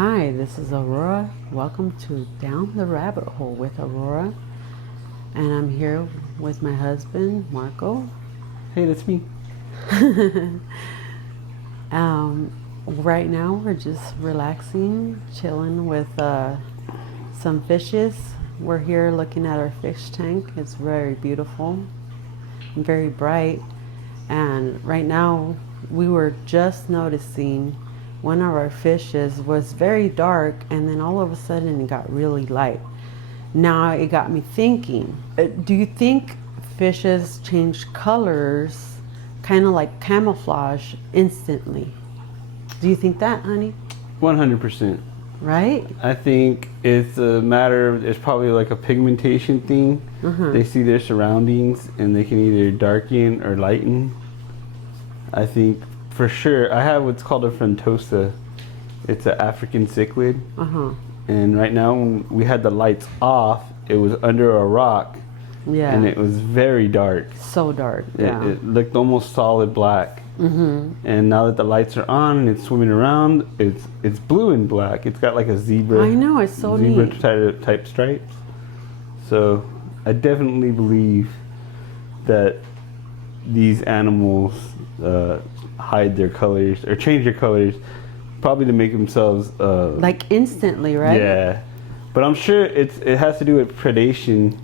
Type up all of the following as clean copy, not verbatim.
Hi, this is Aurora. Welcome to Down the Rabbit Hole with Aurora. And I'm here with my husband, Marco. Hey, that's me. Right now we're just relaxing, chilling with some fishes. We're here looking at our fish tank. It's very beautiful and very bright. And right now we were just noticing one of our fishes was very dark, and then all of a sudden it got really light. Now it got me thinking, do you think fishes change colors kind of like camouflage instantly? Do you think that, honey? 100%. Right? I think it's a matter of, it's probably like a pigmentation thing. They see their surroundings and they can either darken or lighten. I think for sure. I have what's called a frontosa. It's an African cichlid. And right now when we had the lights off, it was under a rock. Yeah. And it was very dark. So dark. Yeah. It looked almost solid black. And now that the lights are on and it's swimming around, it's blue and black. It's got like a zebra. I know, it's so zebra neat. type stripes. So I definitely believe that these animals hide their colors or change their colors, probably to make themselves like instantly, right? Yeah, but I'm sure it has to do with predation.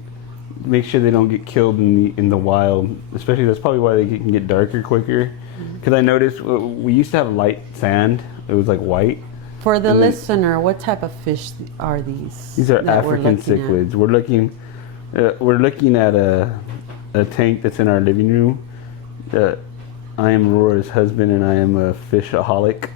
Make sure they don't get killed in the wild. Especially that's probably why they can get darker quicker. Because I noticed we used to have light sand. It was like white. For the listener, what type of fish are these? These are African cichlids. We're looking at a tank that's in our living room. I am Aurora's husband, and I am a fishaholic.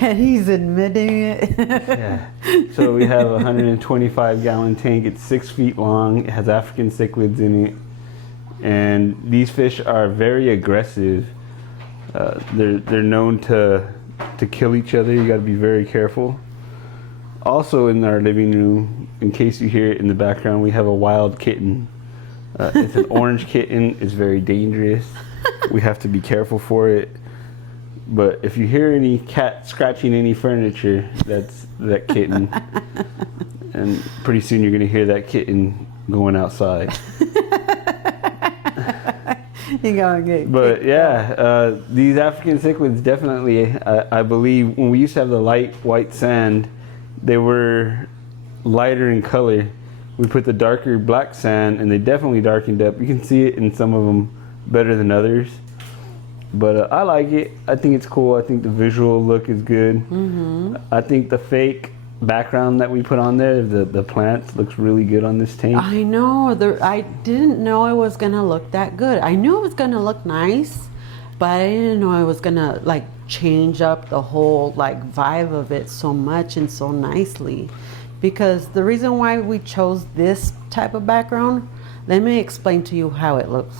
And he's admitting it. Yeah. So we have a 125-gallon tank. It's 6 feet long. It has African cichlids in it. And these fish are very aggressive. They're known to kill each other. You got to be very careful. Also in our living room, in case you hear it in the background, we have a wild kitten. It's an orange kitten. It's very dangerous. We have to be careful for it. But if you hear any cat scratching any furniture, that's that kitten. And pretty soon you're going to hear that kitten going outside. You gonna get But yeah, these African cichlids definitely, I believe, when we used to have the light white sand, they were lighter in color. We put the darker black sand and they definitely darkened up. You can see it in some of them better than others. But I like it. I think it's cool. I think the visual look is good. I think the fake background that we put on there, the plants, looks really good on this tank. I know. I didn't know it was gonna look that good. I knew it was gonna look nice, but I didn't know it was gonna like change up the whole like vibe of it so much and so nicely. Because the reason why we chose this type of background, let me explain to you how it looks.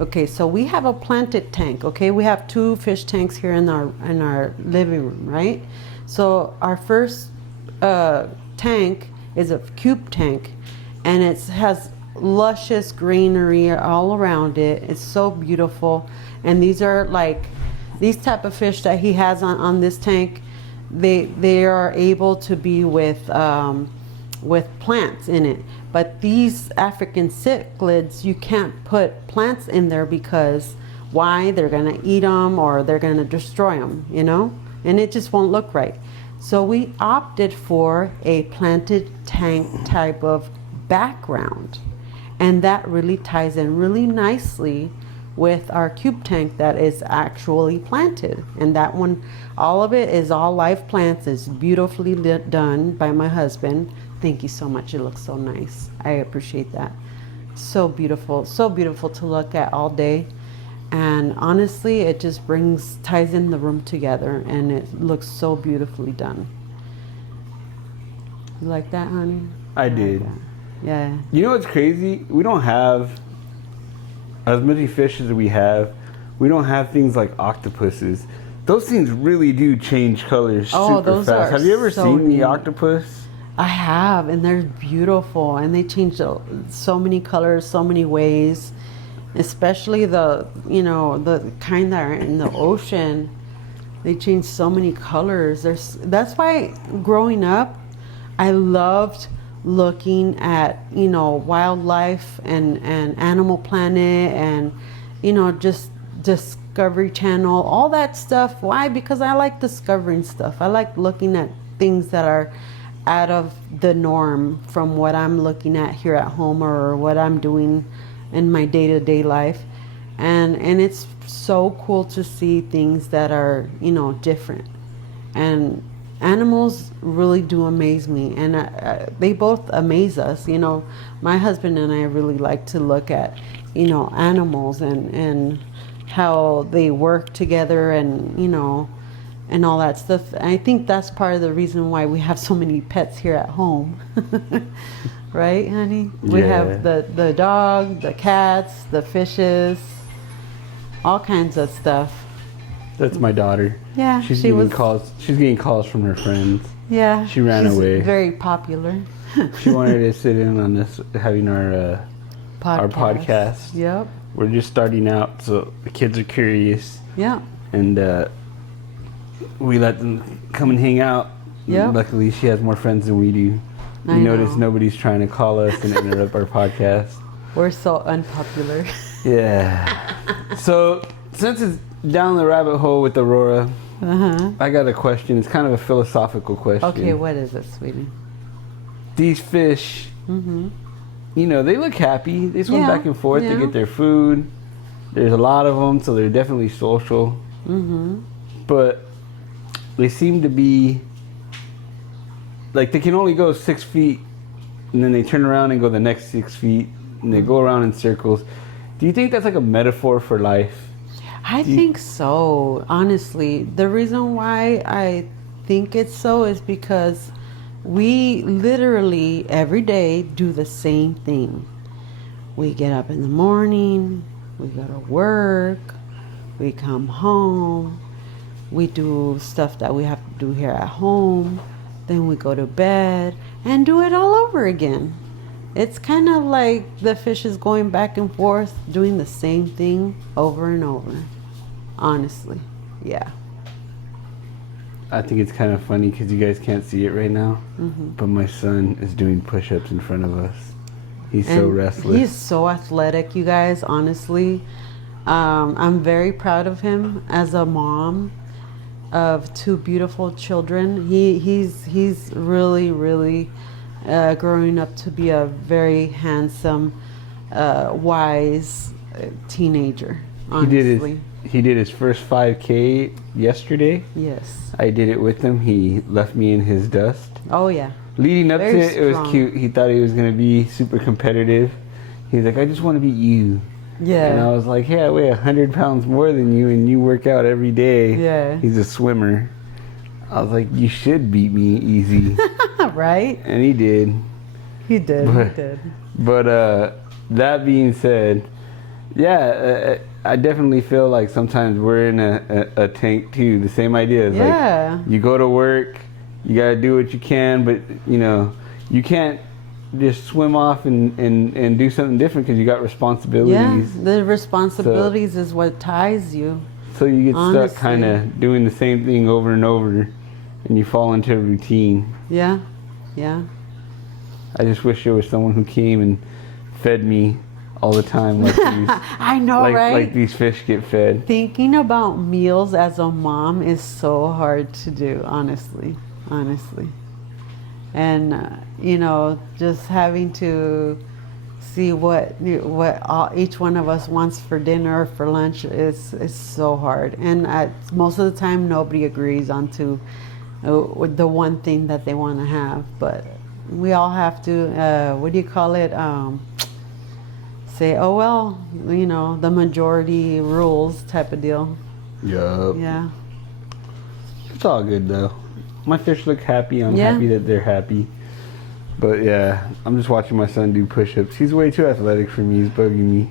Okay, so we have a planted tank. Okay, we have 2 fish tanks here in our living room, right? So our first tank is a cube tank, and it has luscious greenery all around it. It's so beautiful. And these are like these type of fish that he has on this tank. They are able to be with plants in it. But these African cichlids, you can't put plants in there because why? They're gonna eat them or they're gonna destroy them, you know? And it just won't look right. So we opted for a planted tank type of background. And that really ties in really nicely with our cube tank that is actually planted. And that one, all of it is all live plants. It's beautifully done by my husband. Thank you so much. It looks so nice. I appreciate that. So beautiful to look at all day. And honestly, it just ties in the room together, and it looks so beautifully done. You like that, honey? I did. Like yeah. You know what's crazy? We don't have as many fish as we have. We don't have things like octopuses. Those things really do change colors super fast. Have you ever seen the octopus? I have, and they're beautiful, and they change so many colors, so many ways. Especially the kind that are in the ocean. They change so many colors. That's why growing up, I loved looking at, you know, wildlife and Animal Planet and, you know, just Discovery Channel, all that stuff. Why? Because I like discovering stuff. I like looking at things that are out of the norm from what I'm looking at here at home or what I'm doing in my day-to-day life. And it's so cool to see things that are, you know, different. And animals really do amaze me, and they both amaze us. You know, my husband and I really like to look at, you know, animals and how they work together, and, you know, and all that stuff. I think that's part of the reason why we have so many pets here at home. Right, honey? We have the dog, the cats, the fishes, all kinds of stuff. That's my daughter. Yeah, she's getting calls. She's getting calls from her friends. Yeah, she ran away. Very popular. She wanted to sit in on this, having our podcast. Yep. We're just starting out, so the kids are curious. Yeah. And we let them come and hang out. Yeah. Luckily, she has more friends than we do. You notice nobody's trying to call us and interrupt our podcast. We're so unpopular. Yeah. So, since it's down the rabbit hole with Aurora, I got a question. It's kind of a philosophical question. Okay, what is it, sweetie? These fish, you know, they look happy. They swim back and forth. They get their food. There's a lot of them, so they're definitely social. But they seem to be, like, they can only go 6 feet, and then they turn around and go the next 6 feet, and they go around in circles. Do you think that's like a metaphor for life? I think so, honestly. The reason why I think it's so is because we literally every day do the same thing. We get up in the morning, we go to work, we come home, we do stuff that we have to do here at home, then we go to bed and do it all over again. It's kind of like the fish is going back and forth, doing the same thing over and over. Honestly, yeah. I think it's kind of funny because you guys can't see it right now, but my son is doing push-ups in front of us. He's so restless. He's so athletic, you guys, honestly. I'm very proud of him as a mom of 2 beautiful children. He's really, really growing up to be a very handsome, wise teenager, honestly. He did his first 5K yesterday. Yes. I did it with him. He left me in his dust. Oh, yeah. Leading up Very to it, it was strong. cute. He thought he was going to be super competitive. He's like, I just want to be you. Yeah. And I was like, hey, I weigh 100 pounds more than you, and you work out every day. Yeah. He's a swimmer. I was like, you should beat me easy. Right? And he did. He did. But that being said, yeah, I definitely feel like sometimes we're in a tank too. The same idea. It's Yeah. like you go to work, you gotta do what you can, but you know, you can't just swim off and do something different because you got responsibilities. Yeah, the responsibilities is what ties you. So you get Honestly. stuck kind of doing the same thing over and over, and you fall into a routine. Yeah, yeah. I just wish there was someone who came and fed me all the time like these. I know, right? Like these fish get fed. Thinking about meals as a mom is so hard to do, honestly. And you know, just having to see what each one of us wants for dinner or for lunch is so hard. And most of the time, nobody agrees on to the one thing that they want to have. But we all have to, what do you call it? Say, oh well, you know, the majority rules type of deal. Yup. Yeah. It's all good though. My fish look happy. I'm happy that they're happy. But yeah, I'm just watching my son do push-ups. He's way too athletic for me. He's bugging me.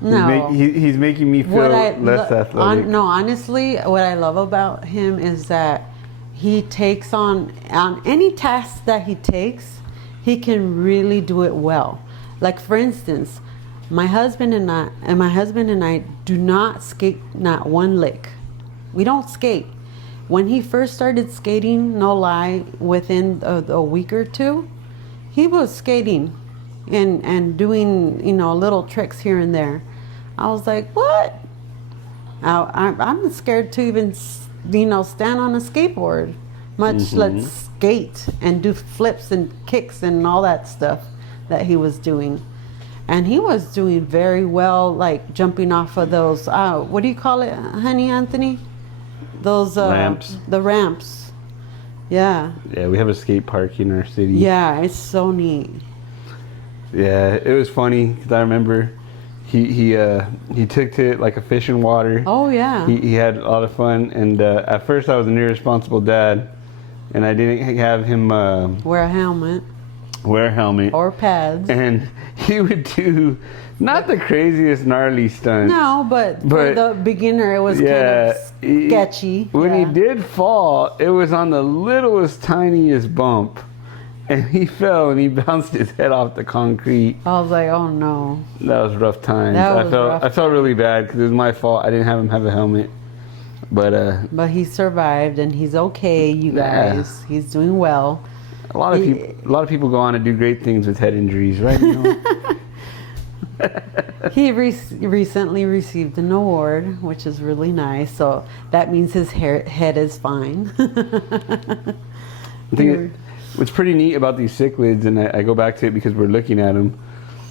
No. He's making me feel less athletic. No, honestly, what I love about him is that he takes on any task that he takes, he can really do it well. Like for instance, my husband and I do not skate, not one lick. We don't skate. When he first started skating, no lie, within a week or two, he was skating and doing, you know, little tricks here and there. I was like, what? I'm scared to even, you know, stand on a skateboard, much less skate and do flips and kicks and all that stuff that he was doing. And he was doing very well, like jumping off of those, what do you call it, honey, Anthony? Those ramps. The ramps. Yeah. Yeah, we have a skate park in our city. Yeah, it's so neat. Yeah, it was funny because I remember he took to it like a fish in water. Oh yeah. He had a lot of fun, and at first I was an irresponsible dad, and I didn't have him wear a helmet or pads. And he would do not the craziest gnarly stunts. No, but for the beginner, it was kind of sketchy. When he did fall, it was on the littlest, tiniest bump. And he fell and he bounced his head off the concrete. I was like, oh no. That was rough times. I felt really bad because it was my fault. I didn't have him have a helmet. But he survived and he's okay, you guys. Yeah. He's doing well. A lot of people go on to do great things with head injuries, right? You know? He recently received an award, which is really nice. So that means his head is fine. I think what's pretty neat about these cichlids, and I go back to it because we're looking at them.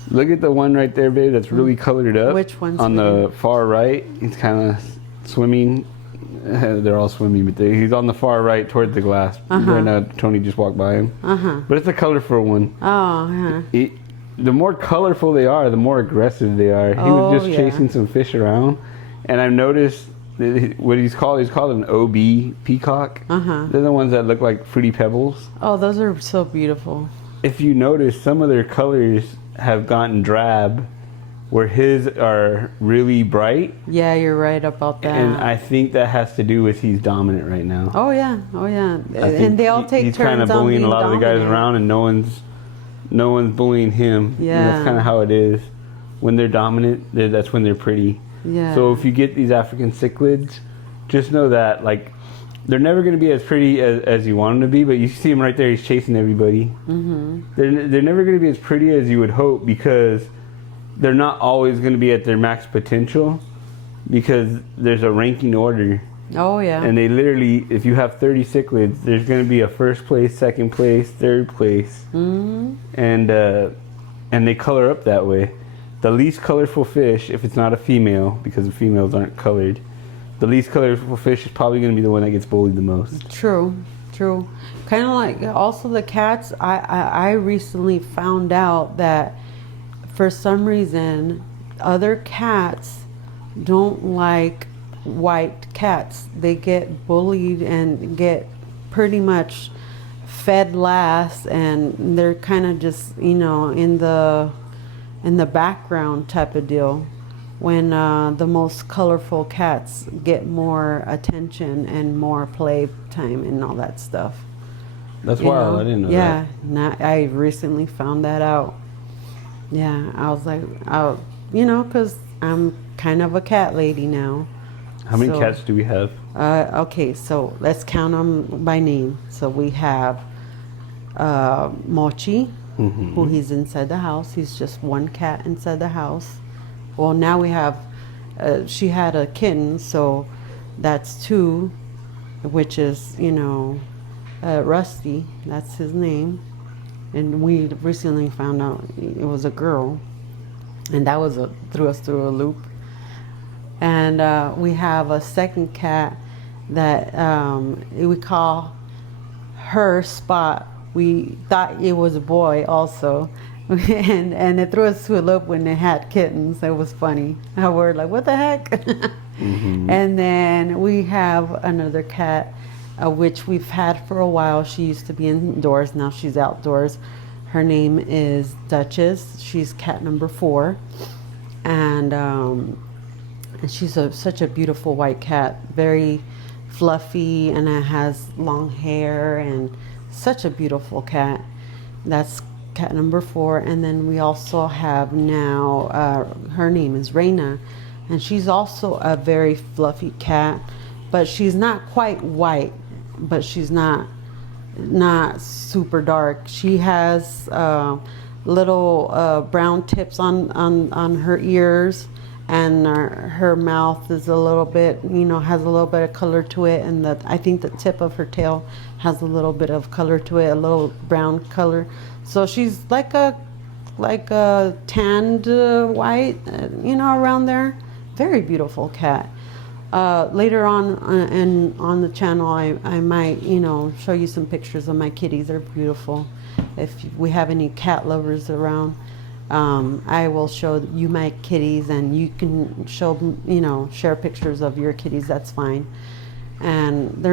Look at the one right there, babe, that's really colored up. Which one's on the far right? He's kind of swimming. They're all swimming, but he's on the far right towards the glass. Right now, Tony just walked by him. But it's a colorful one. Oh, yeah. The more colorful they are, the more aggressive they are. He was just chasing some fish around, and I've noticed what he's called an OB peacock. They're the ones that look like fruity pebbles. Oh, those are so beautiful. If you notice, some of their colors have gotten drab, where his are really bright. Yeah, you're right about that. And I think that has to do with he's dominant right now. Oh yeah. And they all take he's turns kind of bullying a lot of the guys around, and no one's bullying him. Yeah, and that's kind of how it is. When they're dominant, that's when they're pretty. Yeah. So if you get these African cichlids, just know that like they're never going to be as pretty as you want them to be. But you see him right there; he's chasing everybody. They're never going to be as pretty as you would hope, because they're not always going to be at their max potential, because there's a ranking order. Oh yeah. And they literally, if you have 30 cichlids, there's going to be a first place, second place, third place. And they color up that way. The least colorful fish, if it's not a female, because the females aren't colored, the least colorful fish is probably going to be the one that gets bullied the most. True. Kind of like also the cats. I recently found out that for some reason other cats don't like white cats. They get bullied and get pretty much fed last, and they're kind of just, you know, in the background type of deal, when the most colorful cats get more attention and more play time and all that stuff. That's wild. I didn't know that. Yeah, I recently found that out. Yeah, I was like, you know, because I'm kind of a cat lady now. How many cats do we have? Okay, so let's count them by name. So we have Mochi, who he's inside the house. He's just one cat inside the house. Well, now we have, she had a kitten, so that's two, which is, you know, Rusty. That's his name. And we recently found out it was a girl, and that was threw us through a loop. And we have a second cat that we call her Spot. We thought it was a boy also, and it threw us through a loop when they had kittens. It was funny how we're like, what the heck? And then we have another cat, which we've had for a while. She used to be indoors, now she's outdoors. Her name is Duchess. She's cat number 4, and she's such a beautiful white cat, very fluffy, and it has long hair, and such a beautiful cat. That's cat number 4. And then we also have now, her name is Reina, and she's also a very fluffy cat. but she's not quite white, but she's not super dark. She has little brown tips on her ears, and her mouth is a little bit, has a little bit of color to it, and I think the tip of her tail has a little bit of color to it, a little brown color. So she's like a tanned white, around there. Very beautiful cat. Later on the channel, I might, show you some pictures of my kitties. They're beautiful. If we have any cat lovers around, I will show you my kitties, and you can share pictures of your kitties. That's fine. And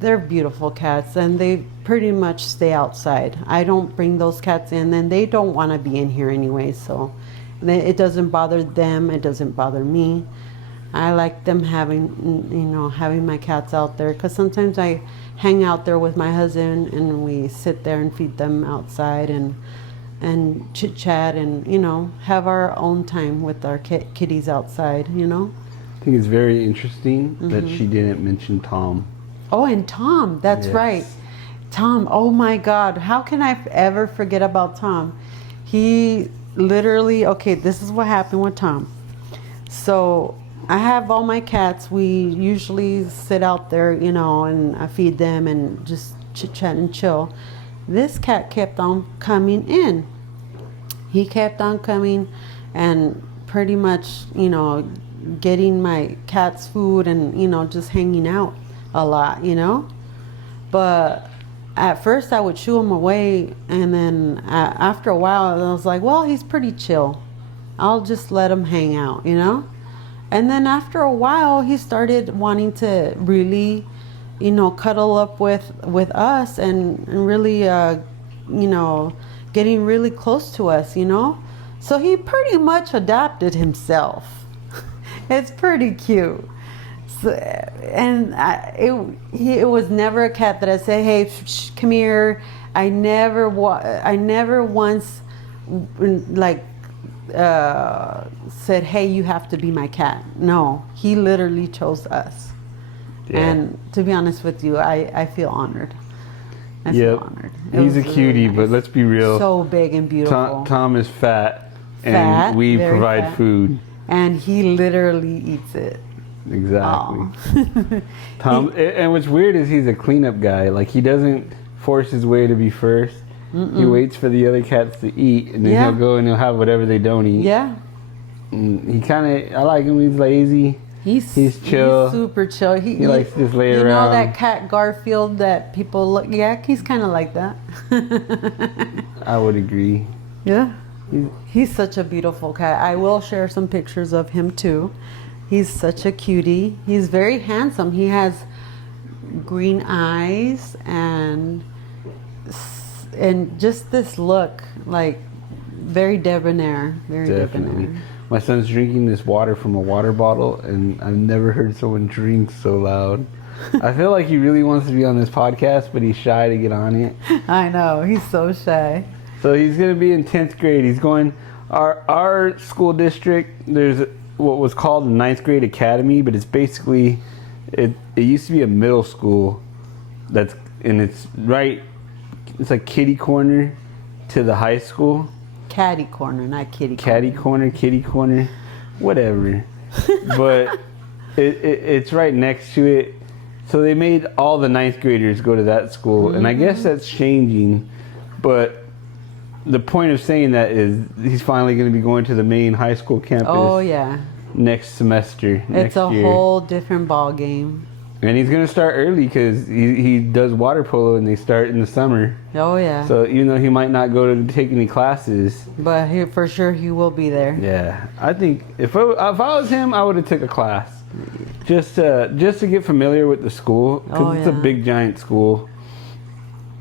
they're beautiful cats, and they pretty much stay outside. I don't bring those cats in, and they don't want to be in here anyway, so it doesn't bother them. It doesn't bother me. I like them having my cats out there, because sometimes I hang out there with my husband, and we sit there and feed them outside and chit chat, and have our own time with our kitties outside. I think it's very interesting that she didn't mention Tom. Oh, and Tom, that's right. Tom, oh my God, how can I ever forget about Tom? He literally, okay, this is what happened with Tom. So I have all my cats. We usually sit out there, and I feed them and just chit chat and chill. This cat kept on coming in. He kept on coming and pretty much, getting my cat's food and, just hanging out a lot, But at first I would shoo him away, and then after a while I was like, well, he's pretty chill. I'll just let him hang out, And then after a while, he started wanting to really, cuddle up with us, and really, getting really close to us, So he pretty much adapted himself. It's pretty cute. So, and it was never a cat that I said, hey, come here. I never once said, hey, you have to be my cat. No, he literally chose us. Yeah. And to be honest with you, I feel honored. I feel honored. He's a cutie, really nice. But let's be real. So big and beautiful. Tom is fat, and we provide fat. Food. And he literally eats it. Exactly. Tom, and what's weird is he's a cleanup guy. Like, he doesn't force his way to be first. He waits for the other cats to eat, and then he'll go and he'll have whatever they don't eat. Yeah. And he I like him. He's lazy. He's chill. He's super chill. He likes to just lay around. You know that cat Garfield that people look? Yeah, he's kind of like that. I would agree. Yeah. He's such a beautiful cat. I will share some pictures of him too. He's such a cutie. He's very handsome. He has green eyes and just this look, like very debonair. Very Definitely. Debonair. My son's drinking this water from a water bottle, and I've never heard someone drink so loud. I feel like he really wants to be on this podcast, but he's shy to get on it. I know. He's so shy. So he's going to be in 10th grade. He's going, our school district, there's what was called the 9th grade academy, but it's basically, it used to be a middle school it's like kitty corner to the high school. Catty corner, not kitty corner. Catty corner, kitty corner, whatever. But it's right next to it. So they made all the 9th graders go to that school, and I guess that's changing, but the point of saying that is he's finally going to be going to the main high school campus. Oh, yeah. Next semester. It's a whole different ball game. And he's going to start early because he does water polo, and they start in the summer. Oh, yeah. So even though he might not go to take any classes. But for sure he will be there. Yeah. I think if I was him, I would have took a class. Just to get familiar with the school. Because it's a big, giant school.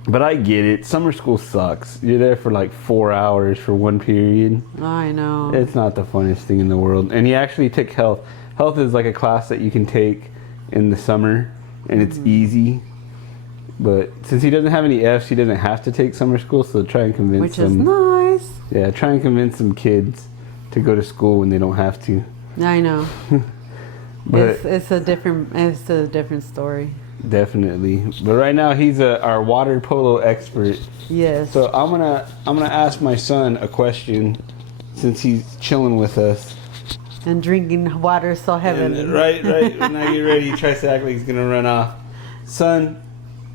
But I get it. Summer school sucks. You're there for like 4 hours for one period. I know. It's not the funnest thing in the world. And he actually took health. Health is like a class that you can take in the summer, and it's easy. But since he doesn't have any Fs, he doesn't have to take summer school, so try and convince Which is nice. Yeah, try and convince some kids to go to school when they don't have to. I know. But It's a different story. definitely. But right now he's our water polo expert. Yes. So I'm gonna ask my son a question since he's chilling with us. And drinking water so heavily. And right. When I get ready, he tries to act like he's gonna run off. Son,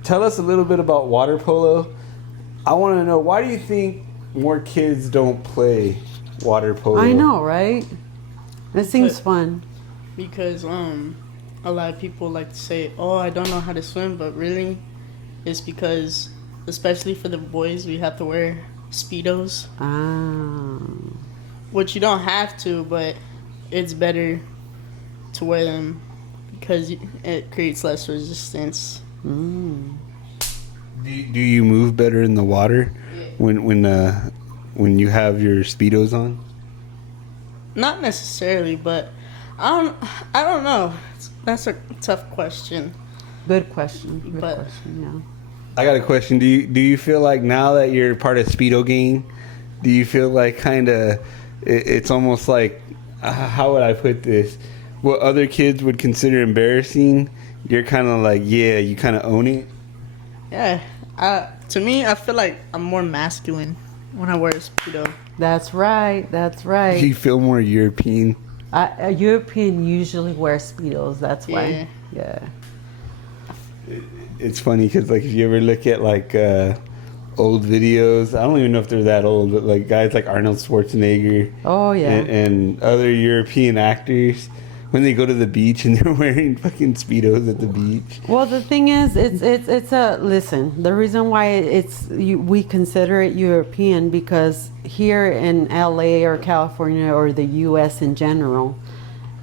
tell us a little bit about water polo. I want to know, why do you think more kids don't play water polo? I know, right? It seems fun. Because a lot of people like to say, "Oh, I don't know how to swim," but really, it's because, especially for the boys, we have to wear Speedos, Ah. which you don't have to, but it's better to wear them because it creates less resistance. Mm. Do you move better in the water when you have your Speedos on? Not necessarily, but I don't know. That's a tough question. Good question. Good But- question, yeah. I got a question. Do you feel like now that you're part of Speedo gang, do you feel like kind of it's almost like, how would I put this? What other kids would consider embarrassing, you're kind of like, yeah, you kind of own it. Yeah. To me, I feel like I'm more masculine when I wear a Speedo. That's right. That's right. You feel more European. A European usually wear Speedos. That's why. Yeah. It's funny because like if you ever look at like old videos, I don't even know if they're that old, but like guys like Arnold Schwarzenegger. Oh yeah. And other European actors, when they go to the beach and they're wearing fucking Speedos at the beach. Well, the thing is, it's a listen. The reason why we consider it European because here in LA or California or the U.S. in general,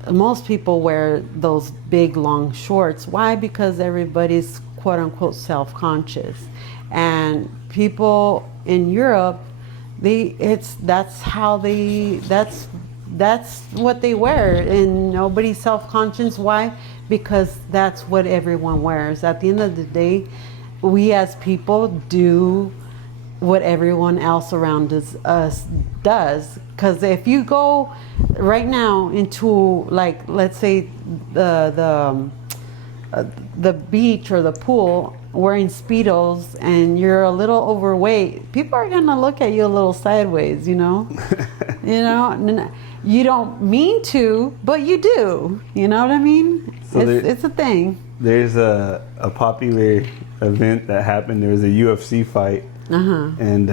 most people wear those big long shorts. Why? Because everybody's quote unquote self-conscious, and people in Europe, that's what they wear, and nobody's self-conscious. Why? Because that's what everyone wears. At the end of the day, we as people do what everyone else around us does. Because if you go right now into, like, let's say the beach or the pool wearing Speedos and you're a little overweight, people are gonna look at you a little sideways, you know. You don't mean to, but you do. You know what I mean? So it's a thing. There's a popular event that happened. There was a UFC fight, and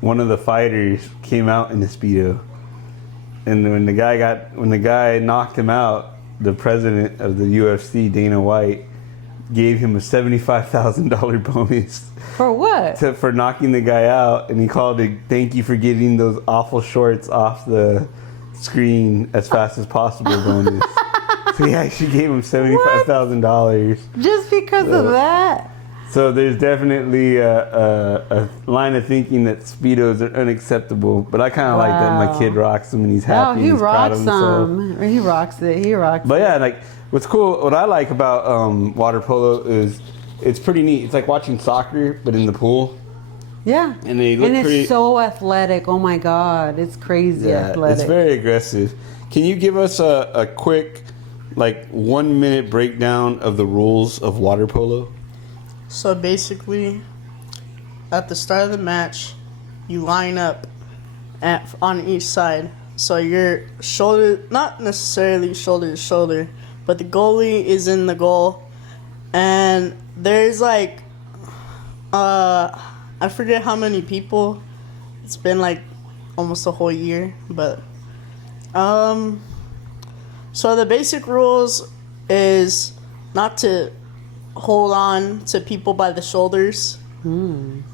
one of the fighters came out in a Speedo, and when the guy knocked him out, the president of the UFC, Dana White, gave him a $75,000 bonus. For what? For knocking the guy out, and he called it, "Thank you for getting those awful shorts off the screen as fast as possible" bonus. So he actually gave him $75,000. Just because of that? So there's definitely a line of thinking that Speedos are unacceptable, but I kind of like that my kid rocks them and he's happy. Oh, and he he's proud of rocks himself. them. He rocks it. He rocks But it. yeah, like what's cool, what I like about water polo is it's pretty neat. It's like watching soccer, but in the pool. Yeah. And they look it's pretty. so athletic. Oh my God. It's crazy athletic. It's very aggressive. Can you give us a quick, like 1 minute breakdown of the rules of water polo? So basically, at the start of the match, you line up on each side. So your shoulder, not necessarily shoulder to shoulder, but the goalie is in the goal. And there's like, I forget how many people. It's been like almost a whole year, but so the basic rules is not to hold on to people by the shoulders and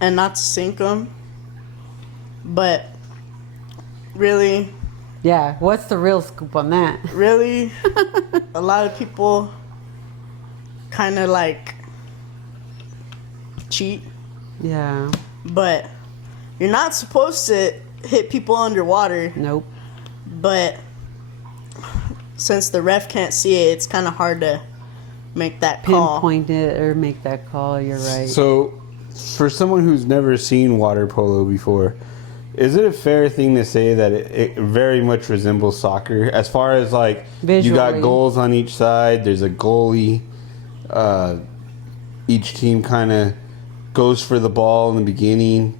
not to sink them. But really, Yeah. What's the real scoop on that? really, a lot of people kind of like cheat. Yeah. But you're not supposed to hit people underwater. Nope. But since the ref can't see it, it's kind of hard to make that call. Pinpoint it or make that call. You're right. So, for someone who's never seen water polo before, Is it a fair thing to say that it very much resembles soccer as far as like you got Visually. goals on each side? There's a goalie. Each team kind of goes for the ball in the beginning,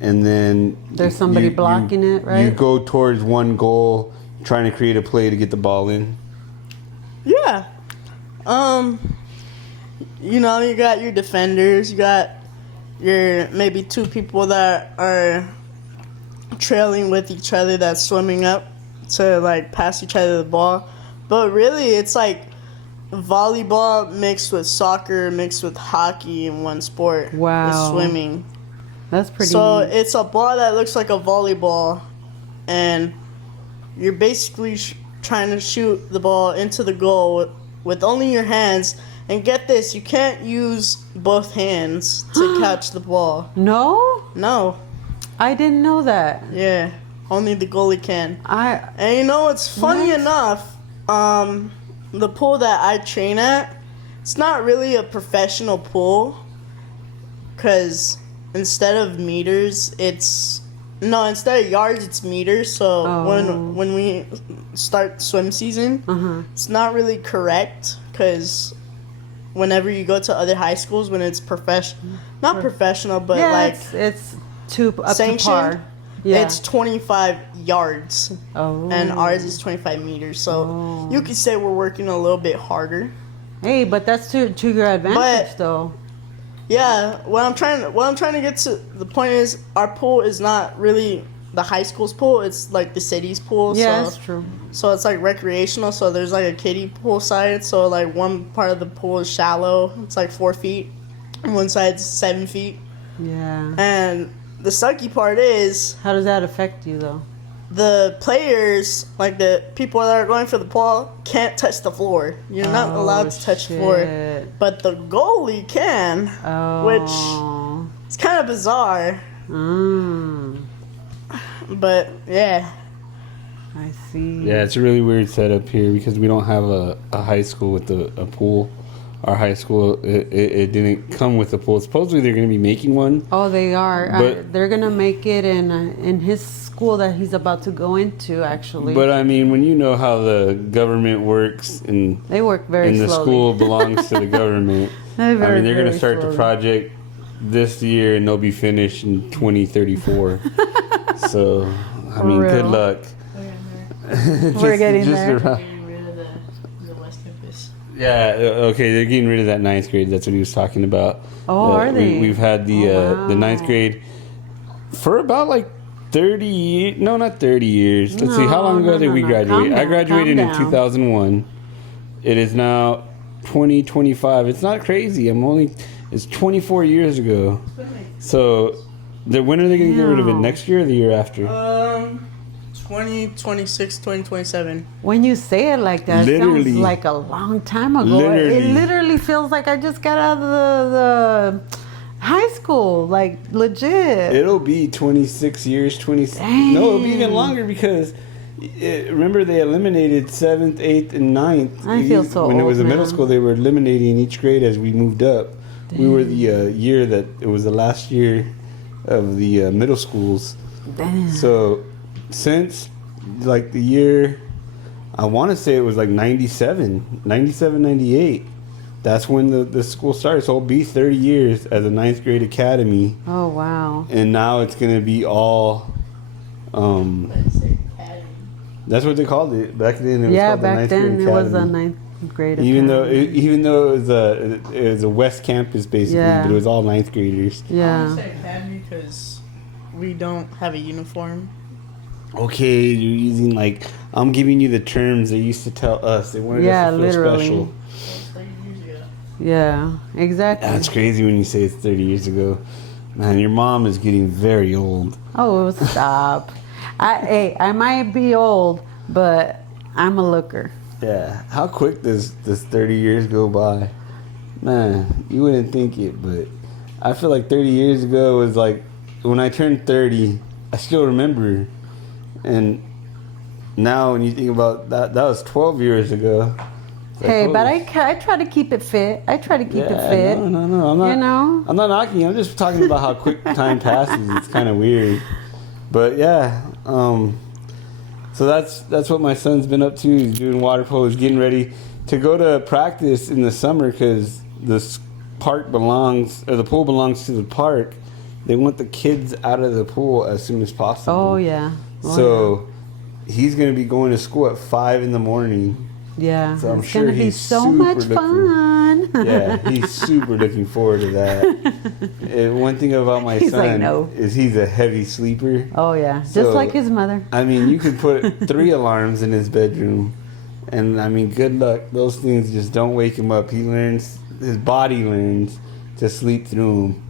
and then There's somebody blocking it, right? You go towards one goal, trying to create a play to get the ball in. Yeah. You know, you got your defenders, you got your maybe two people that are trailing with each other that's swimming up to like pass each other the ball. But really it's like volleyball mixed with soccer mixed with hockey in one sport. Wow. With swimming. That's pretty So neat. it's a ball that looks like a volleyball, and you're basically trying to shoot the ball into the goal with only your hands. And get this, you can't use both hands to catch the ball. No? No. I didn't know that. Yeah. Only the goalie can. I And you know what's funny What? enough? The pool that I train at, it's not really a professional pool. Because instead of meters, instead of yards, it's meters. So Oh. when we start swim season, it's not really correct. Because whenever you go to other high schools, when it's not professional, but yeah, like it's up to sanctioned, par. Yeah. it's 25 yards. Oh. And ours is 25 meters. So you could say we're working a little bit harder. Hey, but that's to your advantage, But- though. Yeah, what I'm trying to get to the point is our pool is not really the high school's pool. It's like the city's pool. Yeah, so, that's true. So it's like recreational. So there's like a kiddie pool side. So like one part of the pool is shallow. It's like 4 feet. And one side's 7 feet. Yeah. And the sucky part is How does that affect you, though? the players, like the people that are going for the ball, can't touch the floor. You're not allowed to touch the floor. shit. But the goalie can, Oh. it's kind of bizarre. Mm, But yeah, I see. Yeah, it's a really weird setup here because we don't have a high school with a pool. Our high school, it didn't come with a pool. Supposedly they're going to be making one. Oh, they are. But- They're gonna make it in his school that he's about to go into. Actually, But I mean, when you know how the government works and they work very and the slowly. school belongs to the government, They work they're going very to start the slowly. project this year and they'll be finished in 2034. So, I mean, good real. luck. We're getting there. around- getting rid of the West Campus. Yeah, okay, they're getting rid of that ninth grade. That's what he was talking about. Oh, are they? We've had the Oh, ninth wow. grade for about like 30 years. No, not 30 years. Let's see, how long ago did we graduate? I graduated in 2001. It is now 2025. It's not crazy. It's 24 years ago. So, when are they going to get rid of it? Wow. Next year or the year after? 2026, 2027. When you say it like that, it Literally. sounds like a long time ago. Literally. It literally feels like I just got out of the high school, like legit. It'll be 26 years, 20. Dang. No, it'll be even longer because remember they eliminated 7th, 8th, and 9th. I feel so When it was old, a middle man. school, they were eliminating each grade as we moved up. We were the year that it was the last year of the middle schools. Damn. So since like the year, I want to say it was like 97, 98. That's when the school started. So it'll be 30 years as a ninth grade academy. Oh wow. And now it's going to be all, that's what they called it. Back then it was Yeah, called the back ninth then grade it was the academy. ninth grade. Even though academy. it was a West Campus basically, Yeah. but it was all ninth graders. I Yeah. want to say academy because we don't have a uniform. Okay, you're using like, I'm giving you the terms they used to tell us. They wanted Yeah, us to feel literally. special. That's 30 years ago. Yeah. Exactly. That's crazy when you say it's 30 years ago. Man, your mom is getting very old. Oh, stop. I might be old, but I'm a looker. Yeah. How quick does 30 years go by? Man, you wouldn't think it, but I feel like 30 years ago was like when I turned 30, I still remember. And now when you think about that, that was 12 years ago. It's like, Hey, but holy I try to keep it fit. I try to keep it Yeah, fit. No, I'm not. You know? I'm not knocking you. I'm just talking about how quick time passes. It's kind of weird. But yeah, so that's what my son's been up to. He's doing water polo. He's getting ready to go to practice in the summer because the pool belongs to the park. They want the kids out of the pool as soon as possible. Oh yeah. So he's going to be going to school at 5 in the morning. Yeah, So I'm it's sure gonna be he's so super much fun. Yeah, he's super looking forward to that. And one thing about my He's like, son no. is he's a heavy sleeper. Oh yeah, So, just like his mother. I mean, you could put 3 alarms in his bedroom, and I mean, good luck. Those things just don't wake him up. His body learns to sleep through them.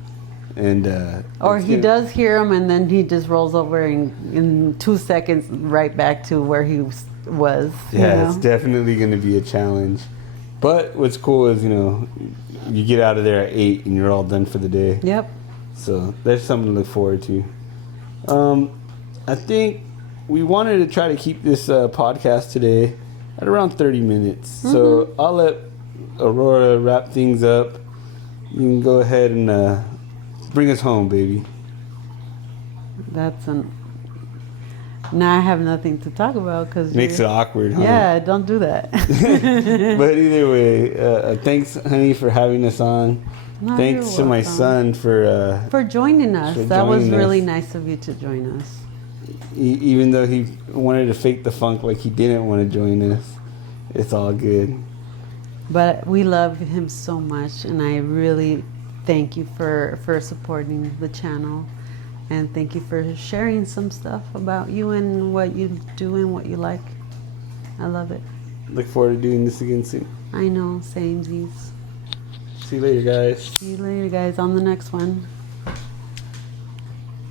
And Or he does hear him, and then he just rolls over in 2 seconds right back to where he was. Yeah, it's definitely going to be a challenge. But what's cool is, you get out of there at 8 and you're all done for the day. Yep. So there's something to look forward to. I think we wanted to try to keep this podcast today at around 30 minutes. Mm-hmm. So I'll let Aurora wrap things up. You can go ahead and bring us home, baby. Now I have nothing to talk about because makes it awkward, huh? Yeah, don't do that. But either way, thanks, honey, for having us on. No, thanks to my son for joining us. That was really nice of you to join us. Even though he wanted to fake the funk like he didn't want to join us, it's all good. But we love him so much, and I really thank you for supporting the channel. And thank you for sharing some stuff about you and what you do and what you like. I love it. Look forward to doing this again soon. I know, same these. See you later, guys. See you later, guys, on the next one.